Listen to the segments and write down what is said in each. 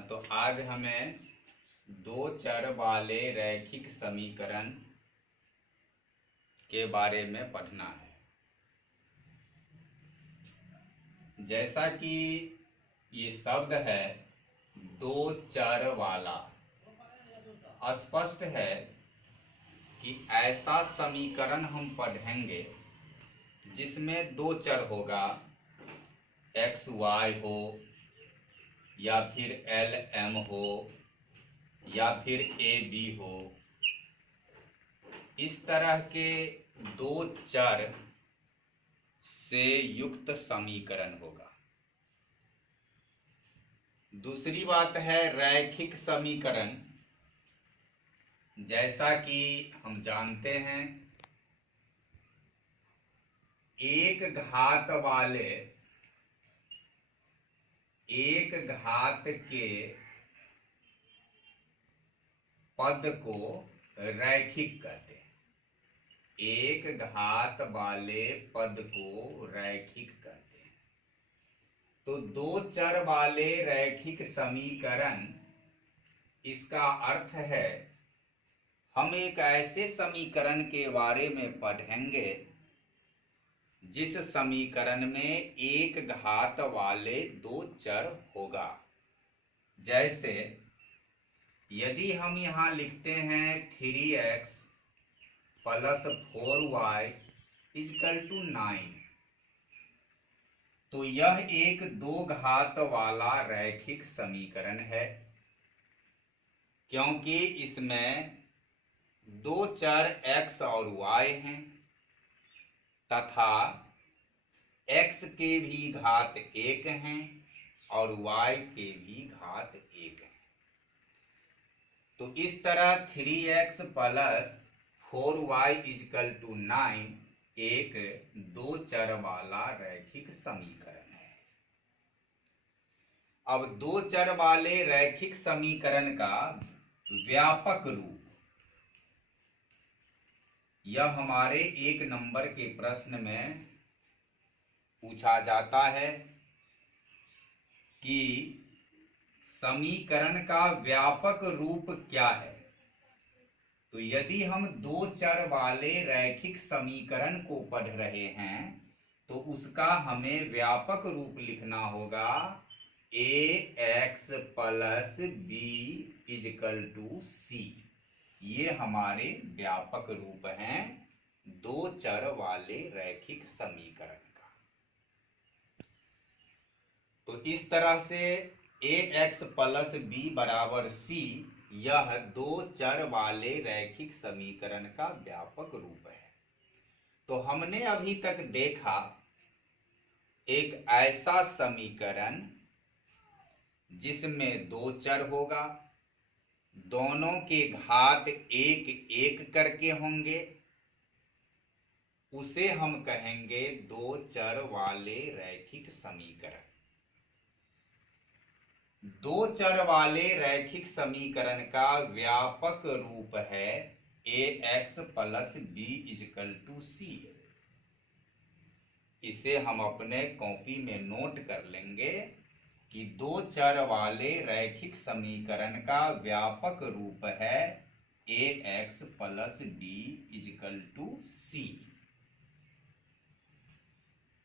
तो आज हमें दो चर वाले रैखिक समीकरण के बारे में पढ़ना है। जैसा कि ये शब्द है दो चर वाला, स्पष्ट है कि ऐसा समीकरण हम पढ़ेंगे जिसमें दो चर होगा, एक्स वाई हो या फिर एल एम हो या फिर ए बी हो। इस तरह के दो चर से युक्त समीकरण होगा। दूसरी बात है रैखिक समीकरण। जैसा कि हम जानते हैं, एक घात के पद को रैखिक कहते हैं। एक घात वाले पद को रैखिक कहते हैं। तो दो चर वाले रैखिक समीकरण, इसका अर्थ है हम एक ऐसे समीकरण के बारे में पढ़ेंगे जिस समीकरण में एक घात वाले दो चर होगा। जैसे यदि हम यहाँ लिखते हैं 3x plus 4y equal to 9, तो यह एक दो घात वाला रैखिक समीकरण है, क्योंकि इसमें दो चर x और y हैं तथा x के भी घात 1 हैं और y के भी घात 1 हैं। तो इस तरह 3x plus 4y equal to 9 एक दो चर वाला रैखिक समीकरण है। अब दो चर वाले रैखिक समीकरण का व्यापक रूप, यह हमारे 1 नंबर के प्रश्न में पूछा जाता है कि समीकरण का व्यापक रूप क्या है। तो यदि हम दो चर वाले रैखिक समीकरण को पढ़ रहे हैं तो उसका हमें व्यापक रूप लिखना होगा ax plus B equal to C. ये हमारे व्यापक रूप हैं दो चर वाले रैखिक समीकरण का। तो इस तरह से ax प्लस बी बराबर सी, यह दो चर वाले रैखिक समीकरण का व्यापक रूप है। तो हमने अभी तक देखा एक ऐसा समीकरण जिसमें दो चर होगा, दोनों के घात एक एक करके होंगे, उसे हम कहेंगे दो चर वाले रैखिक समीकरण। दो चर वाले रैखिक समीकरण का व्यापक रूप है ax plus B equal to C. इसे हम अपने कॉपी में नोट कर लेंगे कि दो चर वाले रैखिक समीकरण का व्यापक रूप है ax plus B equal to C.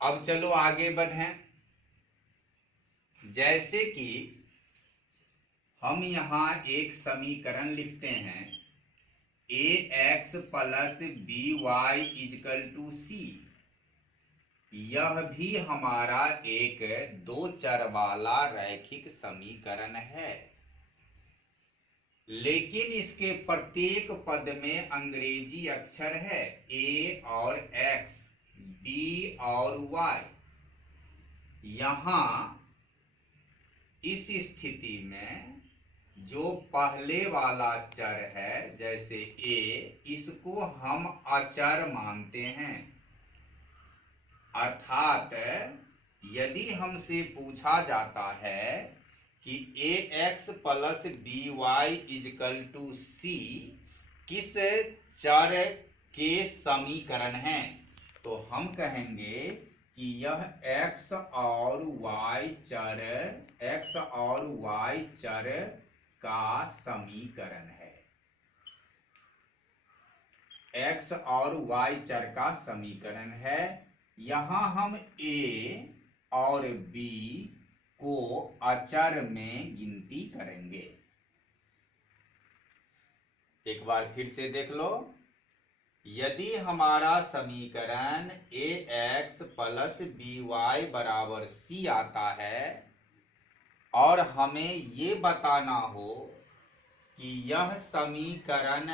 अब चलो आगे बढ़ें। जैसे कि हम यहां एक समीकरण लिखते हैं ax plus B Y equal to C. यह भी हमारा एक दो चर वाला रैखिक समीकरण है, लेकिन इसके प्रत्येक पद में अंग्रेजी अक्षर है a और x, b और y। यहां इस स्थिति में जो पहले वाला चर है जैसे a, इसको हम अचर मानते हैं। अर्थात यदि हमसे पूछा जाता है कि ax plus B Y equal to C किस चर के समीकरण हैं, तो हम कहेंगे कि यह x और y चर का समीकरण है। x और y चर का समीकरण है। यहां हम a और b को अचर में गिनती करेंगे। एक बार फिर से देख लो। यदि हमारा समीकरण ax प्लस by बराबर c आता है और हमें ये बताना हो कि यह समीकरण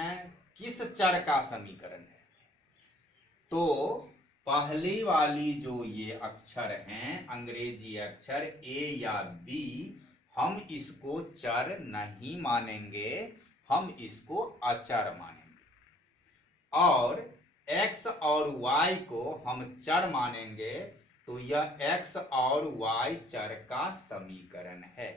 किस चर का समीकरण है, तो पहली वाली जो ये अक्षर हैं अंग्रेजी अक्षर a या b, हम इसको चर नहीं मानेंगे, हम इसको अचर मानेंगे। और x और y को हम चर मानेंगे, तो यह x और y चर का समीकरण है।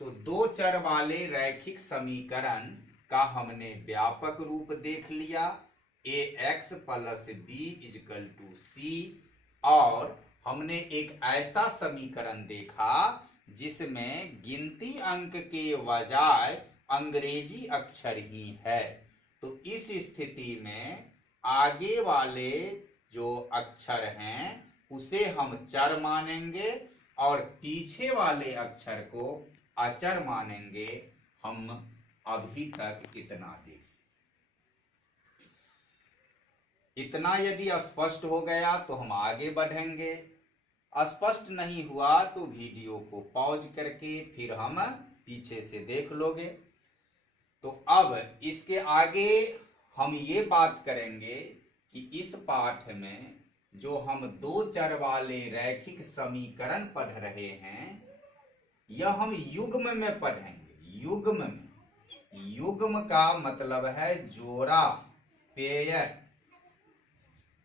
तो दो चर वाले रैखिक समीकरण का हमने व्यापक रूप देख लिया, ax plus b equal to c। और हमने एक ऐसा समीकरण देखा जिसमें गिनती अंक के बजाय अंग्रेजी अक्षर ही है। तो इस स्थिति में आगे वाले जो अक्षर हैं उसे हम चर मानेंगे और पीछे वाले अक्षर को अचर मानेंगे। हम अभी तक इतना देखें। इतना यदि स्पष्ट हो गया तो हम आगे बढ़ेंगे। स्पष्ट नहीं हुआ तो वीडियो को पॉज करके फिर हम पीछे से देख लोगे। तो अब इसके आगे हम ये बात करेंगे कि इस पाठ में जो हम दो चर वाले रैखिक समीकरण पढ़ रहे हैं यह हम युग्म में पढ़ेंगे। युग्म में, युग्म का मतलब है जोड़ा, पेयर।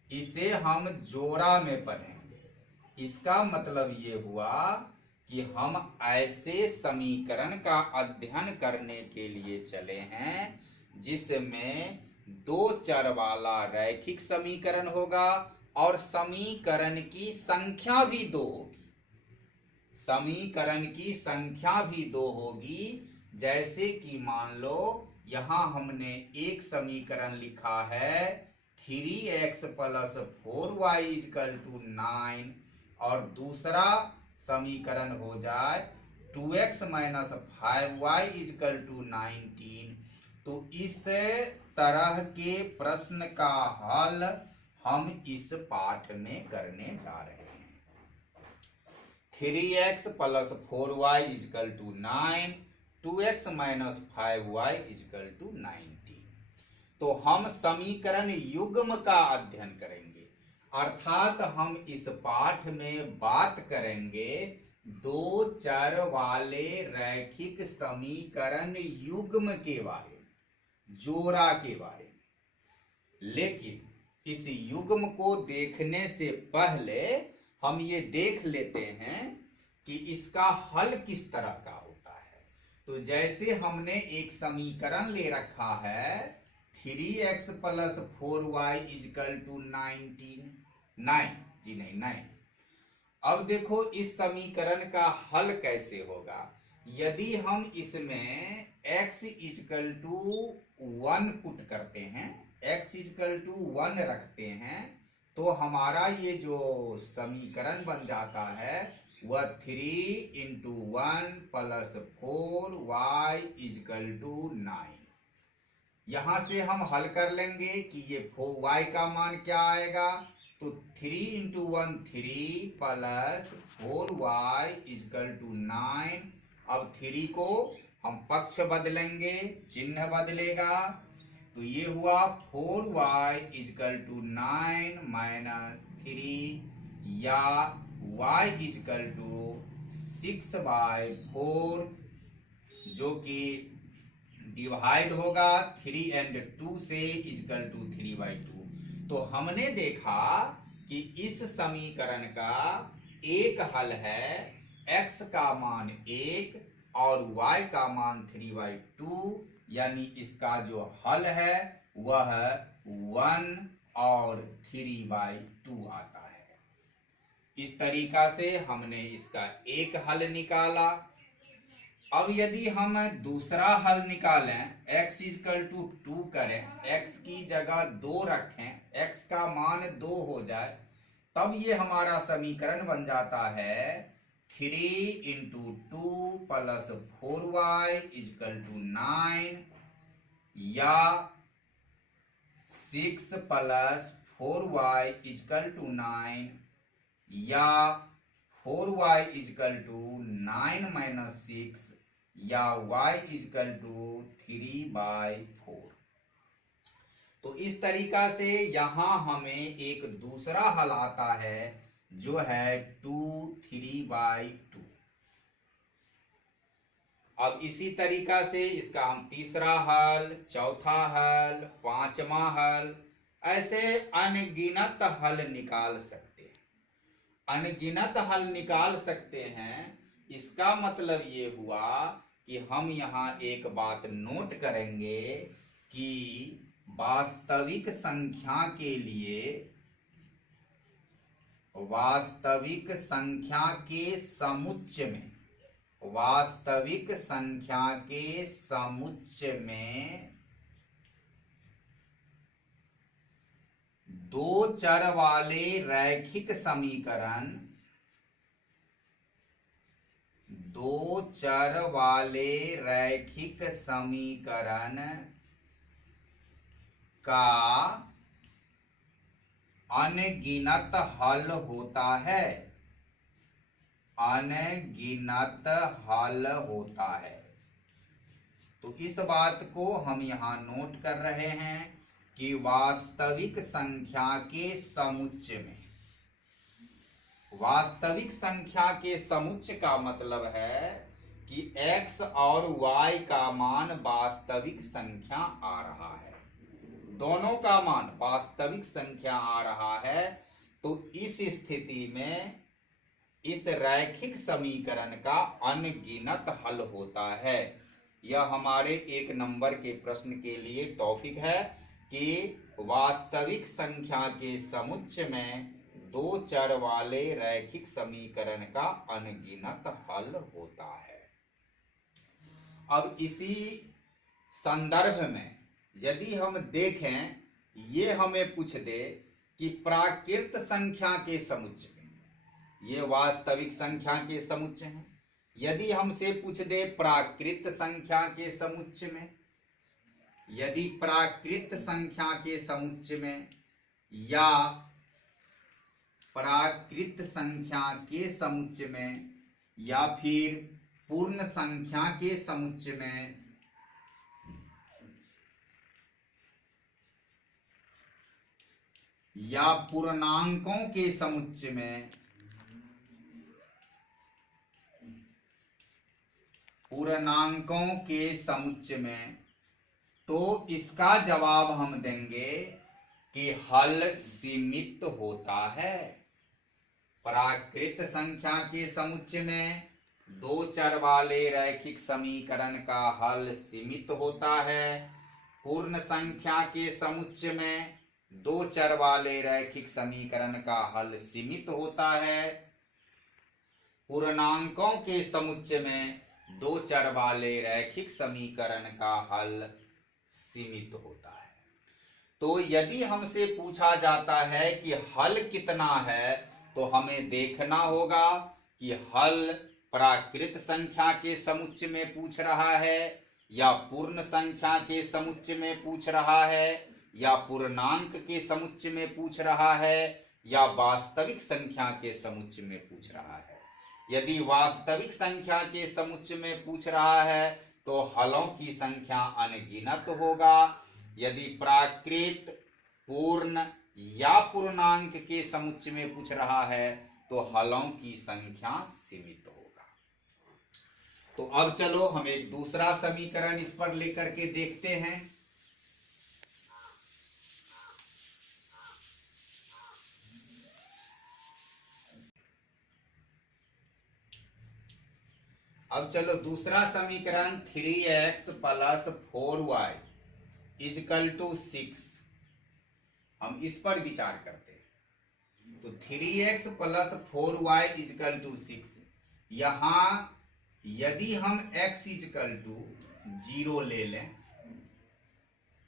इसे हम जोड़ा में पढ़ेंगे। इसका मतलब ये हुआ कि हम ऐसे समीकरण का अध्ययन करने के लिए चले हैं जिसमें दो चर वाला रैखिक समीकरण होगा और समीकरण की संख्या भी दो होगी। समीकरण की संख्या भी दो होगी। जैसे कि मान लो यहां हमने एक समीकरण लिखा है 3x plus 4y equal to 9 और दूसरा समीकरण हो जाए 2x minus 5y equal to 19। तो इस तरह के प्रश्न का हल हम इस पाठ में करने जा रहे हैं। 3x plus 4y equal to 9, 2x minus 5y equal to 19। तो हम समीकरण युग्म का अध्ययन करेंगे, अर्थात हम इस पाठ में बात करेंगे दो चर वाले रैखिक समीकरण युग्म के बारे में, जोड़ा के बारे में। लेकिन इस युग्म को देखने से पहले हम ये देख लेते हैं कि इसका हल किस तरह का होता है। तो जैसे हमने एक समीकरण ले रखा है 3x plus 4y equal to 9। अब देखो इस समीकरण का हल कैसे होगा। यदि हम इसमें x इजकल टू 1 पुट करते हैं, x इजकल टू 1 रखते हैं, तो हमारा ये जो समीकरण बन जाता है वह 3 into 1 plus 4y equal to 9। यहां से हम हल कर लेंगे कि ये 4y का मान क्या आएगा। तो 3 into 1 3 plus 4y equal to 9। अब 3 को हम पक्ष बदलेंगे, चिन्ह बदलेगा। तो ये हुआ 4y इजकल टू 9 माइनस 3 या y इजकल टू 6/4 जो कि डिवाइड होगा 3 एंड 2 से इजकल टू 3/2। तो हमने देखा कि इस समीकरण का एक हल है x का मान 1 और y का मान 3/2, यानी इसका जो हल है वह 1 और 3/2 आता है। इस तरीका से हमने इसका एक हल निकाला। अब यदि हम दूसरा हल निकालें, x इजकल टू 2 करें, x की जगह 2 रखें, x का मान 2 हो जाए, तब ये हमारा समीकरण बन जाता है 3 into 2 plus 4y equal to 9 या 6 प्लस 4y इजकल टू 9 या 4y इजकल टू 9 माइनस 6 या y इजकल टू 3/4। तो इस तरीका से यहां हमें एक दूसरा हल आता है जो है 2 3/2। अब इसी तरीका से इसका हम तीसरा हल, चौथा हल, पांचवा हल, ऐसे अनगिनत हल निकाल सकते हैं। अनगिनत हल निकाल सकते हैं, इसका मतलब ये हुआ कि हम यहाँ एक बात नोट करेंगे कि वास्तविक संख्या के लिए, वास्तविक संख्या के समुच्चय में, वास्तविक संख्या के समुच्चय में दो चर वाले रैखिक समीकरण, दो चर वाले रैखिक समीकरण का अनगिनत हल होता है, अनगिनत हल होता है। तो इस बात को हम यहां नोट कर रहे हैं कि वास्तविक संख्या के समुच्चय में, वास्तविक संख्या के समुच्चय का मतलब है कि x और y का मान वास्तविक संख्या आ रहा है, दोनों का मान वास्तविक संख्या आ रहा है। तो इस स्थिति में इस रैखिक समीकरण का अनगिनत हल होता है। यह हमारे 1 नंबर के प्रश्न के लिए टॉपिक है कि वास्तविक संख्या के समुच्चय में दो चर वाले रैखिक समीकरण का अनगिनत हल होता है। अब इसी संदर्भ में यदि हम देखें, ये हमें पूछ दे कि प्राकृत संख्या के समुच्चय में, ये वास्तविक संख्या के समुच्चय हैं, यदि हमसे पूछ दे प्राकृत संख्या के समुच्चय में, यदि प्राकृत संख्या के समुच्चय में या प्राकृत संख्या के समुच्चय में या फिर पूर्ण संख्या के समुच्चय में या पूर्णांकों के समुच्चय में, पूर्णांकों के समुच्चय में, तो इसका जवाब हम देंगे कि हल सीमित होता है। प्राकृत संख्या के समुच्चय में दो चर वाले रैखिक समीकरण का हल सीमित होता है। पूर्ण संख्या के समुच्चय में दो चर वाले रैखिक समीकरण का हल सीमित होता है। पूर्णांकों के समुच्चय में दो चर वाले रैखिक समीकरण का हल सीमित होता है। तो यदि हमसे पूछा जाता है कि हल कितना है, तो हमें देखना होगा कि हल प्राकृत संख्या के समुच्चय में पूछ रहा है या पूर्ण संख्या के समुच्चय में पूछ रहा है या पूर्णांक के समुच्चय में पूछ रहा है या वास्तविक संख्या के समुच्चय में पूछ रहा है। यदि वास्तविक संख्या के समुच्चय में पूछ रहा है तो हलों की संख्या अनगिनत होगा। यदि प्राकृत, पूर्ण या पूर्णांक के समुच्चय में पूछ रहा है तो हलों की संख्या सीमित होगा। तो अब चलो हम एक दूसरा समीकरण इस पर लेकर के देखते हैं। अब चलो दूसरा समीकरण 3x plus 4y equal to 6, हम इस पर विचार करते हैं। तो 3x plus 4y equal to 6। यहां यदि हम x इजकल टू 0 ले लें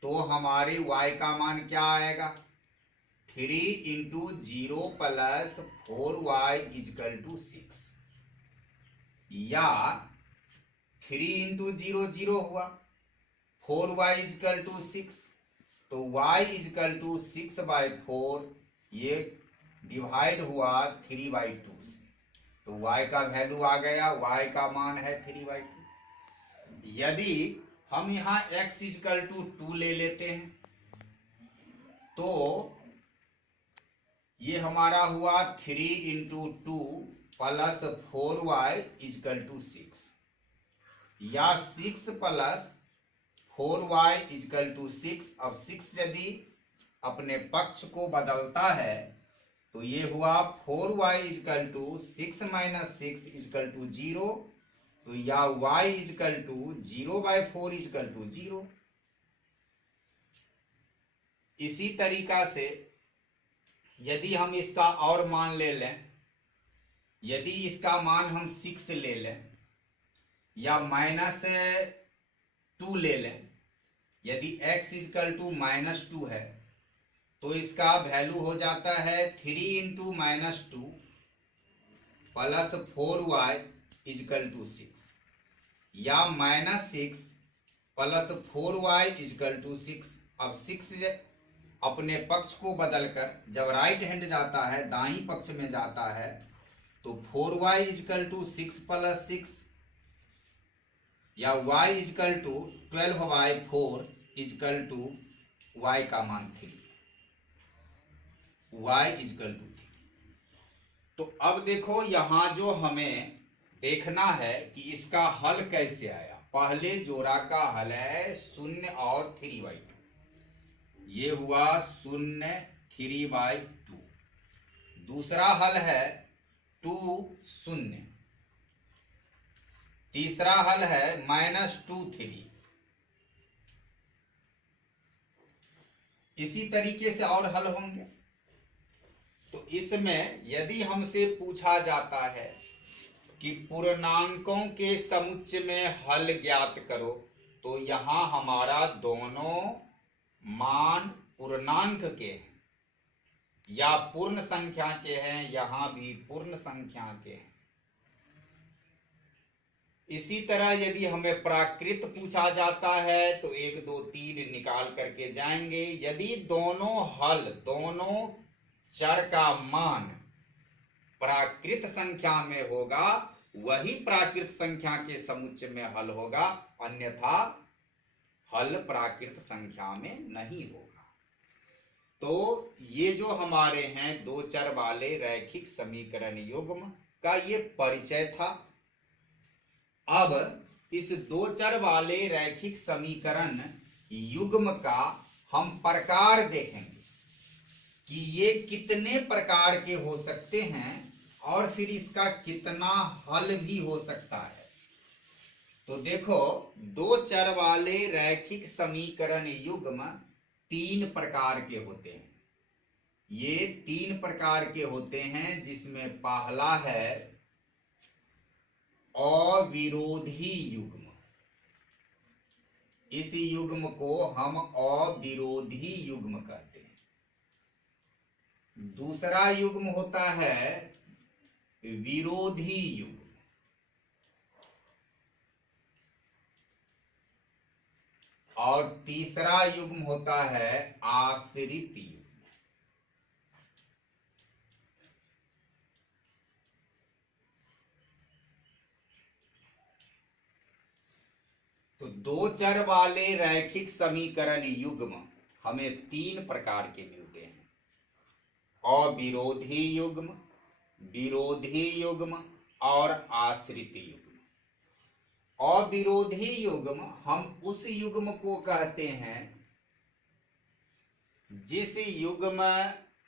तो हमारे y का मान क्या आएगा? 3 into 0 plus 4y equal to 6, या 3 इंटू 0 0 हुआ, 4y इजकल टू 6, तो y इजकल टू 6/4, ये डिवाइड हुआ 3/2 से, तो y का वैल्यू आ गया, y का मान है 3/2। यदि हम यहाँ x इजकल टू 2 ले लेते हैं तो ये हमारा हुआ 3 into 2 plus 4y equal to 6, या 6 प्लस 4y इजकल टू 6। अब 6 यदि अपने पक्ष को बदलता है तो ये हुआ 4y equal to 6 minus 6 equal to 0, तो या y equal to 0/4 equal to 0। इसी तरीका से यदि हम इसका और मान ले लें, यदि इसका मान हम 6 ले लें या -2 ले लें, यदि x इजकल टू -2 है तो इसका वैल्यू हो जाता है 3 into -2 plus 4y equal to 6, या -6 प्लस 4y इजकल टू 6। अब 6 अपने पक्ष को बदलकर जब राइट हैंड जाता है, दाईं पक्ष में जाता है, तो 4y इजकल टू 6 प्लस 6, या y equal to 12/4 equal to y का मान 3, y इजकल टू 3। तो अब देखो यहां जो हमें देखना है कि इसका हल कैसे आया। पहले जोड़ा का हल है 0 और 3/2, ये हुआ 0 3/2। दूसरा हल है 2 0। तीसरा हल है -2 3। इसी तरीके से और हल होंगे। तो इसमें यदि हमसे पूछा जाता है कि पूर्णांकों के समुच्चय में हल ज्ञात करो, तो यहां हमारा दोनों मान पूर्णांक के हैं या पूर्ण संख्या के हैं, यहां भी पूर्ण संख्या के हैं। इसी तरह यदि हमें प्राकृत पूछा जाता है तो 1 2 3 निकाल करके जाएंगे। यदि दोनों हल, दोनों चर का मान प्राकृत संख्या में होगा, वही प्राकृत संख्या के समुच्चय में हल होगा, अन्यथा हल प्राकृत संख्या में नहीं होगा। तो ये जो हमारे हैं दो चर वाले रैखिक समीकरण युग्म का ये परिचय था। अब इस दो चर वाले रैखिक समीकरण युग्म का हम प्रकार देखेंगे कि ये कितने प्रकार के हो सकते हैं और फिर इसका कितना हल भी हो सकता है। तो देखो, दो चर वाले रैखिक समीकरण युग्म 3 प्रकार के होते हैं। ये 3 प्रकार के होते हैं, जिसमें पहला है अविरोधी युग्म। इस युग्म को हम अविरोधी युग्म कहते हैं। दूसरा युग्म होता है विरोधी युग्म, और तीसरा युग्म होता है आश्रित युग्म। तो दो चर वाले रैखिक समीकरण युग्म हमें 3 प्रकार के मिलते हैं: अविरोधी युग्म, विरोधी युग्म और आश्रित युग्म। अविरोधी युग्म हम उस युग्म को कहते हैं जिस युग्म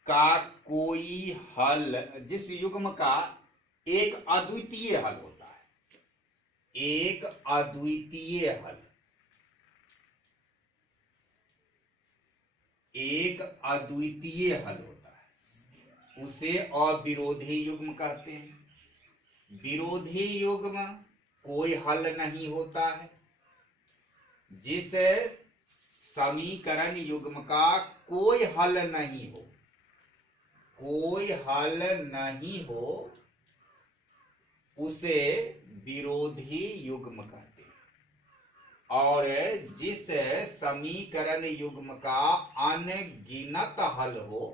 का कोई हल, जिस युग्म का एक अद्वितीय हल होता है। एक अद्वितीय हल, एक अद्वितीय हल होता है। उसे अविरोधी युग्म कहते हैं। विरोधी युग्म कोई हल नहीं होता है। जिस समीकरण युग्म का कोई हल नहीं हो, कोई हल नहीं हो, उसे विरोधी युग्म कहते हैं। और जिस समीकरण युग्म का अनगिनत हल हो,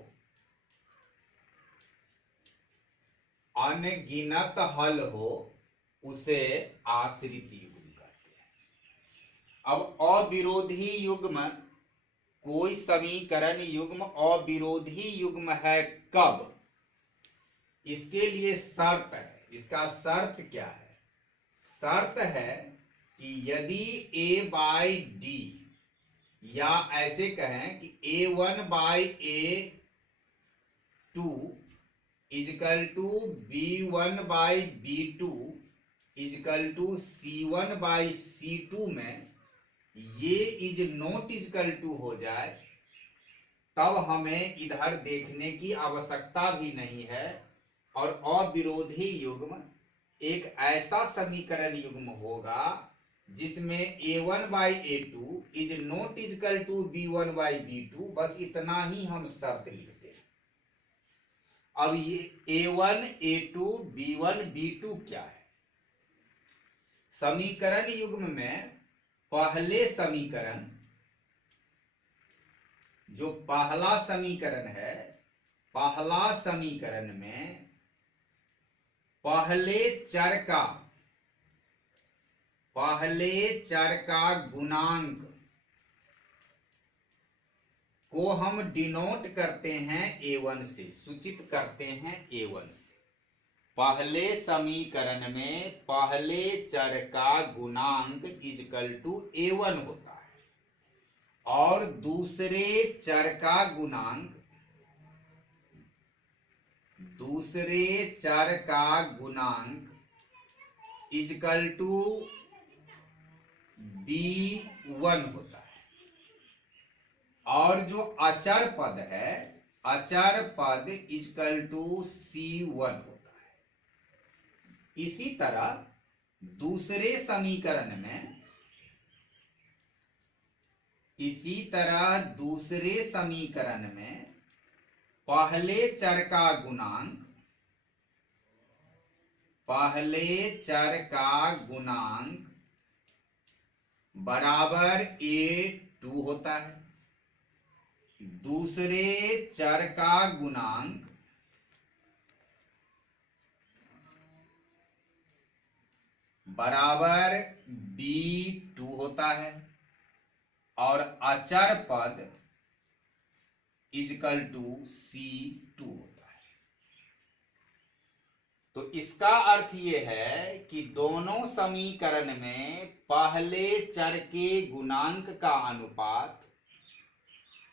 अनगिनत हल हो, उसे आश्रित युग्म कहते हैं। अब अविरोधी युग्म, कोई समीकरण युग्म अविरोधी युग्म है कब? इसके लिए शर्त है। इसका शर्त क्या है? शर्त है कि यदि a बाई डी, या ऐसे कहें कि a1 by a2 equal to b1 by b2 equal to c1 by c2 में ये इज नॉट इजकल टू हो जाए, तब हमें इधर देखने की आवश्यकता भी नहीं है। और अविरोधी युग्म एक ऐसा समीकरण युग्म होगा जिसमें a1 by a2 is not equal to b1 by b2। बस इतना ही हम शर्त लिखते हैं। अब ये a1 a2 b1 b2 क्या है? समीकरण युग्म में पहले समीकरण, जो पहला समीकरण है, पहला समीकरण में पहले चर का गुणांक को हम डिनोट करते हैं a1 से, सूचित करते हैं a1 से। पहले समीकरण में पहले चर का गुणांक इजकल टू a1 होता है और दूसरे चर का गुणांक, दूसरे चर का गुणांक इजकल टू b1 होता है। और जो अचर पद है, अचर पद इजकल टू c1 होता है। इसी तरह दूसरे समीकरण में, इसी तरह दूसरे समीकरण में पहले चर का गुणांक, पहले चर का गुणांक बराबर a2 होता है। दूसरे चर का गुणांक बराबर b2 होता है और अचर पद इजकल टू c2 होता है। तो इसका अर्थ यह है कि दोनों समीकरण में पहले चर के गुणांक का अनुपात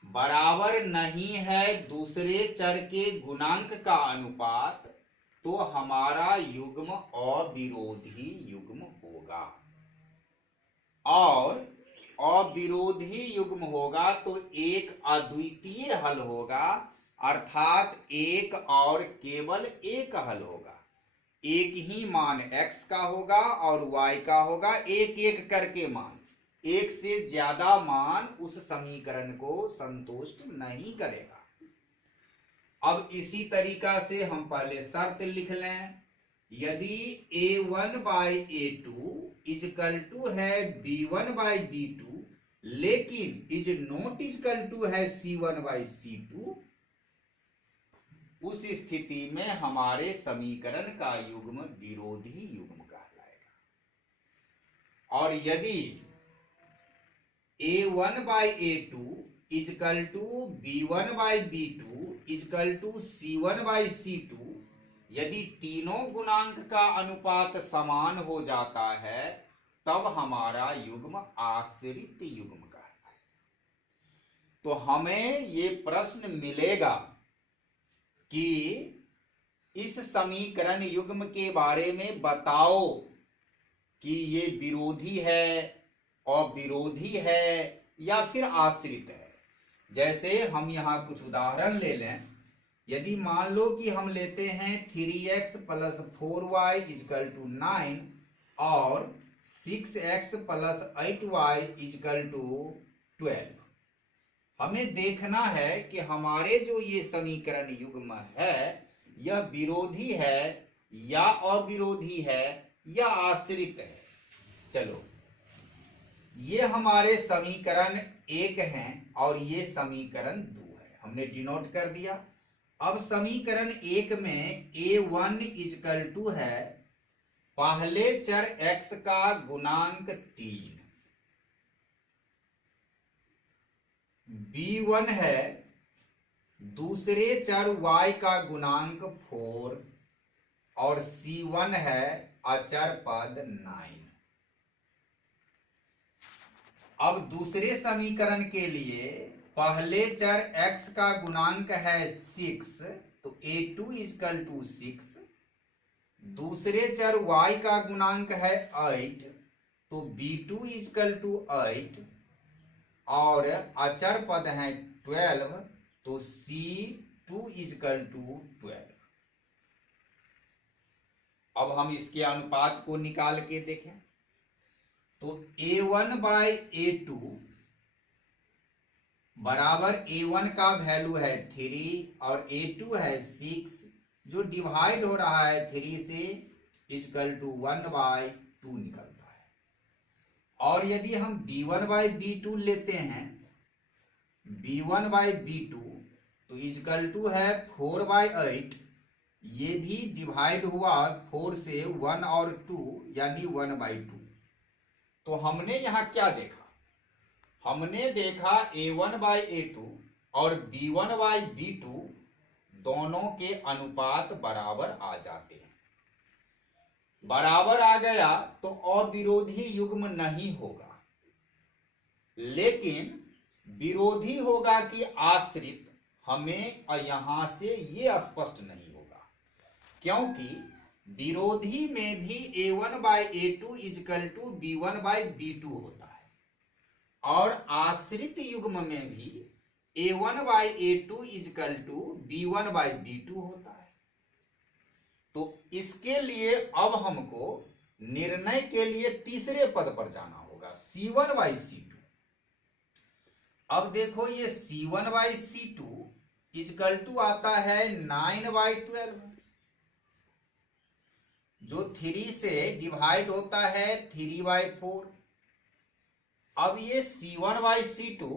बराबर नहीं है दूसरे चर के गुणांक का अनुपात, तो हमारा युग्म अविरोधी युग्म होगा। और अविरोधी युग्म होगा तो एक अद्वितीय हल होगा, अर्थात एक और केवल एक हल होगा। एक ही मान x का होगा और y का होगा, एक एक करके मान। एक से ज्यादा मान उस समीकरण को संतुष्ट नहीं करेगा। अब इसी तरीका से हम पहले शर्त लिख लें। यदि a1 by a2 equal to है b1 बाई b2, लेकिन इज नॉट इजकल टू है c1 बाई c2, उस स्थिति में हमारे समीकरण का युग्म विरोधी युग्म कहलाएगा। और यदि a1 by a2 equal to b1 by b2 equal to c1 by c2, यदि तीनों गुणांक का अनुपात समान हो जाता है, तब हमारा युग्म आश्रित युग्म कहलाएगा। तो हमें ये प्रश्न मिलेगा कि इस समीकरण युग्म के बारे में बताओ कि ये विरोधी है, अविरोधी है या फिर आश्रित है। जैसे हम यहाँ कुछ उदाहरण ले लें। यदि मान लो कि हम लेते हैं 3x plus 4y equal to 9 और 6x plus 8y is equal to 12, हमें देखना है कि हमारे जो ये समीकरण युग्म है यह विरोधी है या अविरोधी है या आश्रित है। चलो, ये हमारे समीकरण 1 हैं और ये समीकरण 2 है, हमने डिनोट कर दिया। अब समीकरण 1 में a1 इजकल टू है पहले चर x का गुणांक 3, b1 है दूसरे चर y का गुणांक 4 और c1 है अचर पद 9। अब दूसरे समीकरण के लिए पहले चर x का गुणांक है 6, तो a2 इजकल टू 6, दूसरे चर y का गुणांक है 8, तो b2 इजकल टू 8 और अचर पद है 12, तो c2 इजकल टू 12। अब हम इसके अनुपात को निकाल के देखें तो a1 बाय a2 बराबर a1 का वैल्यू है 3 और a2 है 6, जो डिवाइड हो रहा है 3 से, इजकल टू 1 बाय 2 निकलता है। और यदि हम b1 बाय b2 लेते हैं, b1 बाय b2 तो इजकल टू है 4 बाय 8, ये भी डिवाइड हुआ 4 से, 1 और 2 यानी 1 बाय 2। तो हमने यहां क्या देखा? हमने देखा a1 बाय a2 और b1 बाय b2 दोनों के अनुपात बराबर आ जाते हैं। बराबर आ गया तो अविरोधी युग्म नहीं होगा, लेकिन विरोधी होगा कि आश्रित, हमें यहां से ये स्पष्ट नहीं होगा, क्योंकि विरोधी में भी a1 by a2 equal to b1 by b2 होता है और आश्रित युग्म में भी a1 by a2 equal to b1 by b2 होता है। तो इसके लिए अब हमको निर्णय के लिए तीसरे पद पर जाना होगा, c1 बाय c2। अब देखो ये c1 by c2 is equal to आता है 9 बाय 12, जो 3 से डिवाइड होता है 3 बाय 4। अब ये c1 बाय c2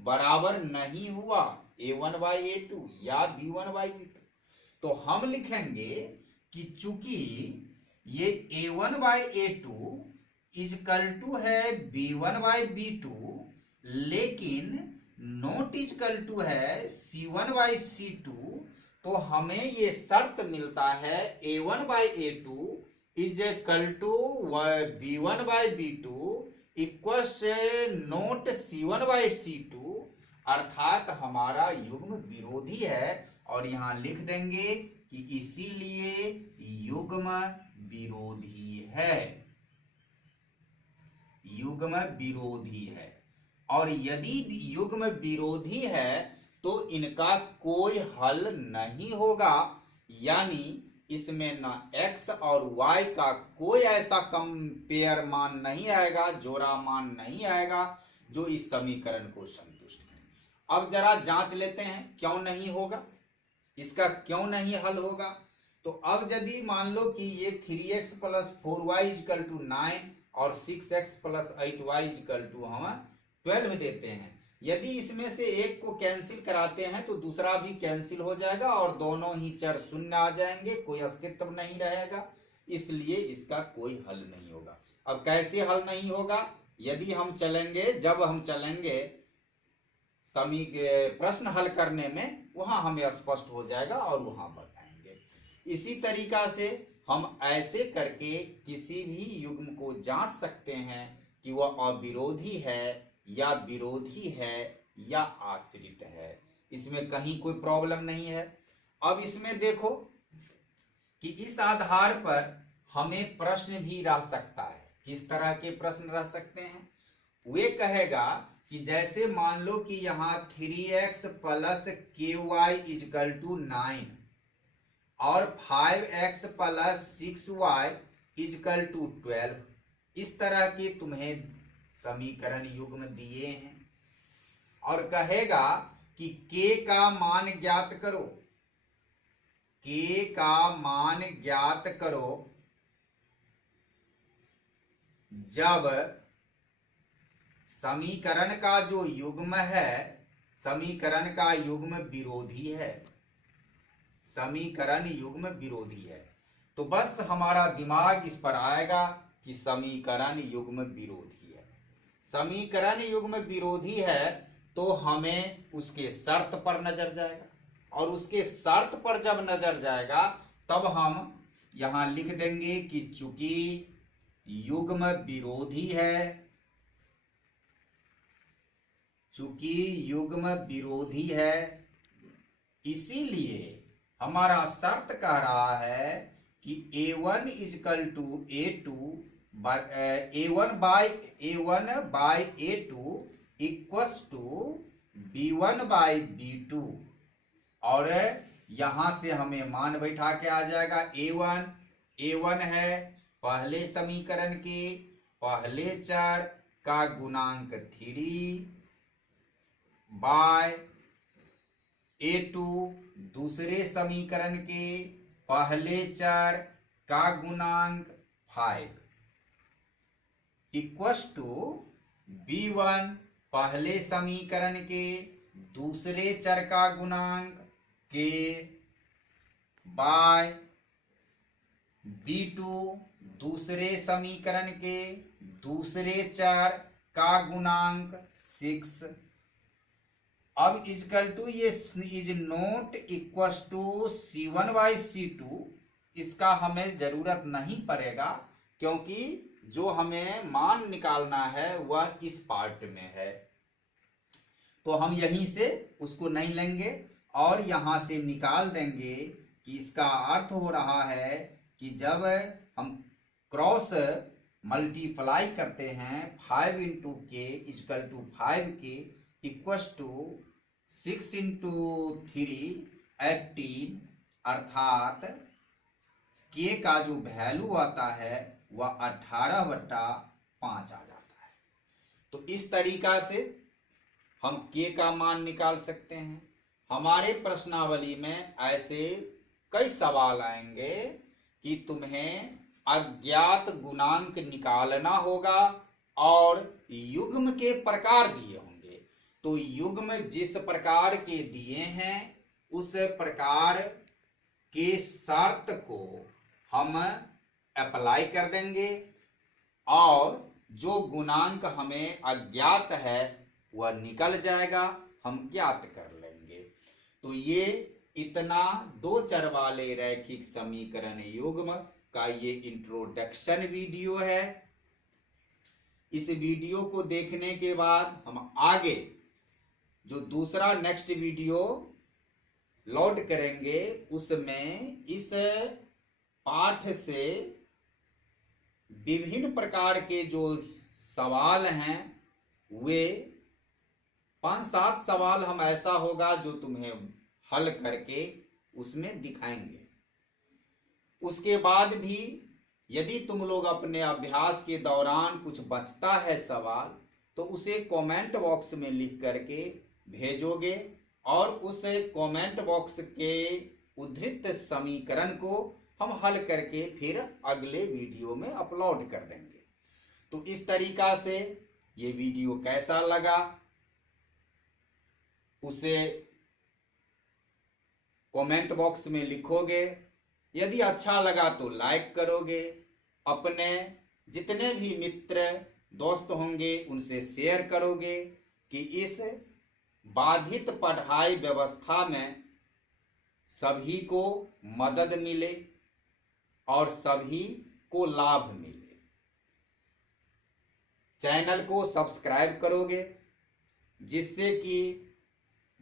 बराबर नहीं हुआ a1 बाय a2 या b1 बाय b2, तो हम लिखेंगे कि चूंकि ये a1 by a2 equal to है b1 बाय b2, लेकिन नॉट इजकल टू है c1 बाय c2, तो हमें ये शर्त मिलता है a1 by a2 equal to b1 by b2 equal से नोट c1 बाय c2, अर्थात हमारा युग्म विरोधी है। और यहां लिख देंगे कि इसीलिए युग्म विरोधी है, युग्म विरोधी है। और यदि युग्म विरोधी है तो इनका कोई हल नहीं होगा, यानी इसमें ना x और y का कोई ऐसा कंपेयर मान नहीं आएगा, जोड़ा मान नहीं आएगा जो इस समीकरण को संतुष्ट करे। अब जरा जांच लेते हैं क्यों नहीं होगा, इसका क्यों नहीं हल होगा। तो अब यदि मान लो कि ये 3x plus 4y equal to 9 और 6x plus 8y is equal to हम 12 देते हैं, यदि इसमें से एक को कैंसिल कराते हैं तो दूसरा भी कैंसिल हो जाएगा और दोनों ही चर शून्य आ जाएंगे, कोई अस्तित्व नहीं रहेगा, इसलिए इसका कोई हल नहीं होगा। अब कैसे हल नहीं होगा? यदि हम चलेंगे, जब हम चलेंगे प्रश्न हल करने में, वहां हमें स्पष्ट हो जाएगा और वहां बताएंगे। इसी तरीका से हम ऐसे करके किसी भी युग्म को जांच सकते हैं कि वह अविरोधी है या विरोधी है या आश्रित है, इसमें कहीं कोई प्रॉब्लम नहीं है। अब इसमें देखो कि इस आधार पर हमें प्रश्न भी रह सकता है। किस तरह के प्रश्न रह सकते हैं? वे कहेगा कि जैसे मान लो कि यहाँ 3x plus KY is equal to 9 और 5x plus 6y is equal to 12, इस तरह के तुम्हें समीकरण युग्म दिए हैं और कहेगा कि k का मान ज्ञात करो, k का मान ज्ञात करो जब समीकरण का जो युग्म है, समीकरण का युग्म विरोधी है, समीकरण युग्म विरोधी है। तो बस हमारा दिमाग इस पर आएगा कि समीकरण युग्म विरोधी है। समीकरण युग्म विरोधी है तो हमें उसके शर्त पर नजर जाएगा, और उसके शर्त पर जब नजर जाएगा तब हम यहां लिख देंगे कि चूंकि युग्म विरोधी है, चूंकि युग्म विरोधी है, इसीलिए हमारा शर्त कह रहा है कि A1 equal to A2 A1 by A2 equals to B1 by B2, और यहां से हमें मान बैठा के आ जाएगा A1 है पहले समीकरण के पहले चर का गुणांक 3 बाय A2 दूसरे समीकरण के पहले चर का गुणांक 5 इक्वस टू B1 पहले समीकरण के दूसरे चर का गुणांक k बाय B2 दूसरे समीकरण के दूसरे चर का गुणांक 6। अब इजकल टू ये is not equal to C1 by C2, इसका हमें जरूरत नहीं पड़ेगा क्योंकि जो हमें मान निकालना है वह इस पार्ट में है, तो हम यहीं से उसको नहीं लेंगे और यहां से निकाल देंगे कि इसका अर्थ हो रहा है कि जब हम क्रॉस मल्टीप्लाई करते हैं 5 इंटू के is equal to 5k equals to 6 into 3 18, अर्थात k का जो वैल्यू आता है वह 18/5 आ जाता है। तो इस तरीका से हम k का मान निकाल सकते हैं। हमारे प्रश्नावली में ऐसे कई सवाल आएंगे कि तुम्हें अज्ञात गुणांक निकालना होगा और युग्म के प्रकार दिए होंगे, तो युग्म जिस प्रकार के दिए हैं उस प्रकार के शर्त को हम अप्लाई कर देंगे और जो गुणांक हमें अज्ञात है वह निकल जाएगा, हम ज्ञात कर लेंगे। तो ये इतना दो चर वाले रैखिक समीकरण युग्म का ये इंट्रोडक्शन वीडियो है। इस वीडियो को देखने के बाद हम आगे जो दूसरा नेक्स्ट वीडियो लोड करेंगे उसमें इस पाठ से विभिन्न प्रकार के जो सवाल हैं वे 5-7 सवाल हम ऐसा होगा जो तुम्हें हल करके उसमें दिखाएंगे। उसके बाद भी यदि तुम लोग अपने अभ्यास के दौरान कुछ बचता है सवाल तो उसे कमेंट बॉक्स में लिख करके भेजोगे और उस कमेंट बॉक्स के उद्धृत समीकरण को हम हल करके फिर अगले वीडियो में अपलोड कर देंगे। तो इस तरीका से ये वीडियो कैसा लगा उसे कमेंट बॉक्स में लिखोगे। यदि अच्छा लगा तो लाइक करोगे, अपने जितने भी मित्र दोस्त होंगे उनसे शेयर करोगे कि इस बाधित पढ़ाई व्यवस्था में सभी को मदद मिले और सभी को लाभ मिले। चैनल को सब्सक्राइब करोगे जिससे कि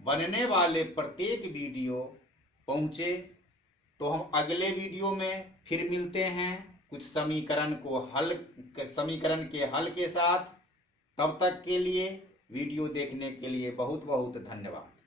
बनने वाले प्रत्येक वीडियो पहुंचे। तो हम अगले वीडियो में फिर मिलते हैं कुछ समीकरण के हल के साथ। तब तक के लिए वीडियो देखने के लिए बहुत बहुत धन्यवाद।